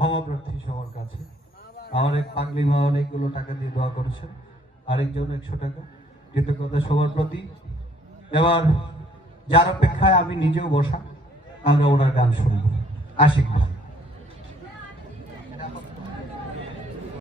ক্ষমা প্রার্থী সবার কাছে। আমার এক পাগলি মা অনেকগুলো টাকা দিয়ে দোয়া করেছেন, আরেকজন 100 টাকা। কৃতজ্ঞতা সবার প্রতি। এবার যার অপেক্ষায় আমি নিজেও বসা, আমরা ওনার গান শুনবো। আশিক ভাই।